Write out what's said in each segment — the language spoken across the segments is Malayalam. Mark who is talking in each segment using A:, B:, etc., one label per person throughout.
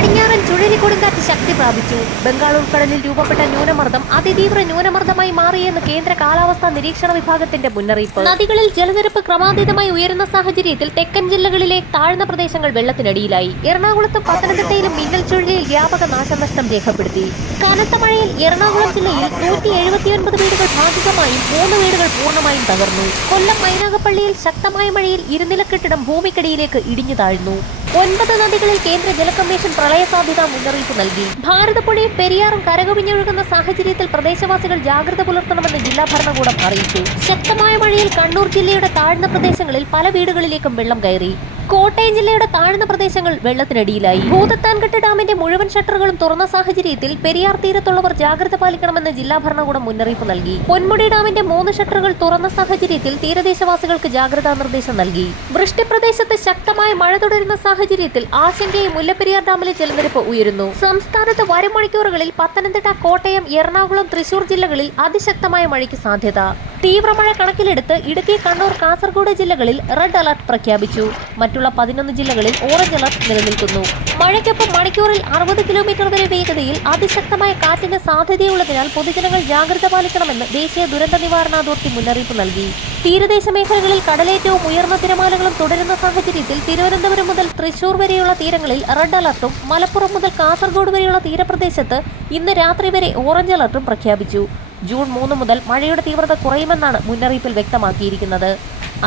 A: പടിഞ്ഞാറൻ ചുഴലിക്കൊടുങ്കാറ്റ് ശക്തി പ്രാപിച്ചു ബംഗാൾ ഉൾക്കടലിൽ രൂപപ്പെട്ട ന്യൂനമർദ്ദം അതിതീവ്ര ന്യൂനമർദ്ദമായി മാറിയെന്ന് കേന്ദ്ര കാലാവസ്ഥാ നിരീക്ഷണ വിഭാഗത്തിന്റെ മുന്നറിയിപ്പ് നദികളിൽ ജലനിരപ്പ് ക്രമാതീതമായി ഉയരുന്ന സാഹചര്യത്തിൽ തെക്കൻ ജില്ലകളിലെ താഴ്ന്ന പ്രദേശങ്ങൾ വെള്ളത്തിനടിയിലായി എറണാകുളത്തും പത്തനംതിട്ടയിലും മിന്നൽ ചുഴലിയിൽ വ്യാപക നാശനഷ്ടം രേഖപ്പെടുത്തി കനത്ത മഴയിൽ എറണാകുളം ജില്ലയിൽ നൂറ്റി എഴുപത്തിയൊൻപത് വീടുകൾ ഭാഗികമായും മൂന്ന് വീടുകൾ പൂർണ്ണമായും തകർന്നു കൊല്ലം മൈനാഗപ്പള്ളിയിൽ ശക്തമായ മഴയിൽ ഇരുനില കെട്ടിടം ഭൂമിക്കടിയിലേക്ക് ഇടിഞ്ഞു താഴ്ന്നു ഒൻപത് നദികളിൽ കേന്ദ്ര ജല കമ്മീഷൻ പ്രളയ സാധ്യതാ മുന്നറിയിപ്പ് നൽകി ഭാരതപ്പുഴയും പെരിയാറും കരകവിഞ്ഞൊഴുകുന്ന സാഹചര്യത്തിൽ പ്രദേശവാസികൾ ജാഗ്രത പുലർത്തണമെന്ന് ജില്ലാ ഭരണകൂടം അറിയിച്ചു ശക്തമായ മഴയിൽ കണ്ണൂർ ജില്ലയുടെ താഴ്ന്ന പ്രദേശങ്ങളിൽ പല വീടുകളിലേക്കും വെള്ളം കയറി കോട്ടയം ജില്ലയുടെ താഴ്ന്ന പ്രദേശങ്ങൾ വെള്ളത്തിനടിയിലായി ഭൂതത്താൻകെട്ട് ഡാമിന്റെ മുഴുവൻ ഷട്ടറുകളും തുറന്ന സാഹചര്യത്തിൽ പെരിയാർ തീരത്തുള്ളവർ ജാഗ്രത പാലിക്കണമെന്ന് ജില്ലാ ഭരണകൂടം മുന്നറിയിപ്പ് നൽകി പൊന്മുടി ഡാമിന്റെ മൂന്ന് ഷട്ടറുകൾ തുറന്ന സാഹചര്യത്തിൽ തീരദേശവാസികൾക്ക് ജാഗ്രതാ നിർദ്ദേശം നൽകി വൃഷ്ടിപ്രദേശത്ത് ശക്തമായ മഴ തുടരുന്ന സാഹചര്യത്തിൽ ആശങ്കയും മുല്ലപ്പെരിയാർ ഡാമിലെ ജലനിരപ്പ് ഉയരുന്നു സംസ്ഥാനത്ത് വരും മണിക്കൂറുകളിൽ പത്തനംതിട്ട കോട്ടയം എറണാകുളം തൃശൂർ ജില്ലകളിൽ അതിശക്തമായ മഴയ്ക്ക് സാധ്യത തീവ്രമഴ കണക്കിലെടുത്ത് ഇടുക്കി കണ്ണൂർ കാസർഗോഡ് ജില്ലകളിൽ റെഡ് അലർട്ട് പ്രഖ്യാപിച്ചു മറ്റുള്ള പതിനൊന്ന് ജില്ലകളിൽ ഓറഞ്ച് അലർട്ട് നിലനിൽക്കുന്നു മഴയ്ക്കൊപ്പം മണിക്കൂറിൽ അറുപത് കിലോമീറ്റർ വരെ വേഗതയിൽ അതിശക്തമായ കാറ്റിന് സാധ്യതയുള്ളതിനാൽ പൊതുജനങ്ങൾ ജാഗ്രത പാലിക്കണമെന്ന് ദേശീയ ദുരന്ത നിവാരണ അതോറിറ്റി മുന്നറിയിപ്പ് നൽകി തീരദേശ മേഖലകളിൽ കടലേറ്റവും ഉയർന്ന തിരമാലകളും തുടരുന്ന സാഹചര്യത്തിൽ തിരുവനന്തപുരം മുതൽ തൃശൂർ വരെയുള്ള തീരങ്ങളിൽ റെഡ് അലർട്ടും മലപ്പുറം മുതൽ കാസർഗോഡ് വരെയുള്ള തീരപ്രദേശത്ത് ഇന്ന് രാത്രി വരെ ഓറഞ്ച് അലർട്ടും പ്രഖ്യാപിച്ചു ജൂൺ മൂന്ന് മുതൽ മഴയുടെ തീവ്രത കുറയുമെന്നാണ് മുന്നറിയിപ്പിൽ വ്യക്തമാക്കിയിരിക്കുന്നത്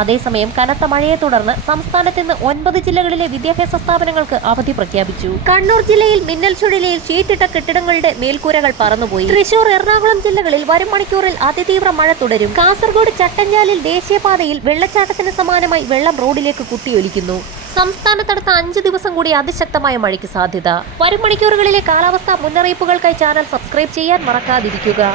A: അതേസമയം കനത്ത മഴയെ തുടർന്ന് സംസ്ഥാനത്ത് ഇന്ന് ഒൻപത് ജില്ലകളിലെ വിദ്യാഭ്യാസ സ്ഥാപനങ്ങൾക്ക് അവധി പ്രഖ്യാപിച്ചു കണ്ണൂർ ജില്ലയിൽ മിന്നൽ ചുഴലിയിൽ ഷീറ്റിട്ട കെട്ടിടങ്ങളുടെ മേൽക്കൂരകൾ പറന്നുപോയി തൃശൂർ എറണാകുളം ജില്ലകളിൽ വരും മണിക്കൂറിൽ അതിതീവ്ര മഴ തുടരും കാസർഗോഡ് ചട്ടഞ്ചാലിൽ ദേശീയപാതയിൽ വെള്ളച്ചാട്ടത്തിന് സമാനമായി വെള്ളം റോഡിലേക്ക് കുത്തിയൊലിക്കുന്നു സംസ്ഥാനത്തടുത്ത അഞ്ച് ദിവസം കൂടി അതിശക്തമായ മഴയ്ക്ക് സാധ്യത വരും മണിക്കൂറുകളിലെ കാലാവസ്ഥാ മുന്നറിയിപ്പുകൾക്കായി ചാനൽ സബ്സ്ക്രൈബ് ചെയ്യാൻ മറക്കാതിരിക്കുക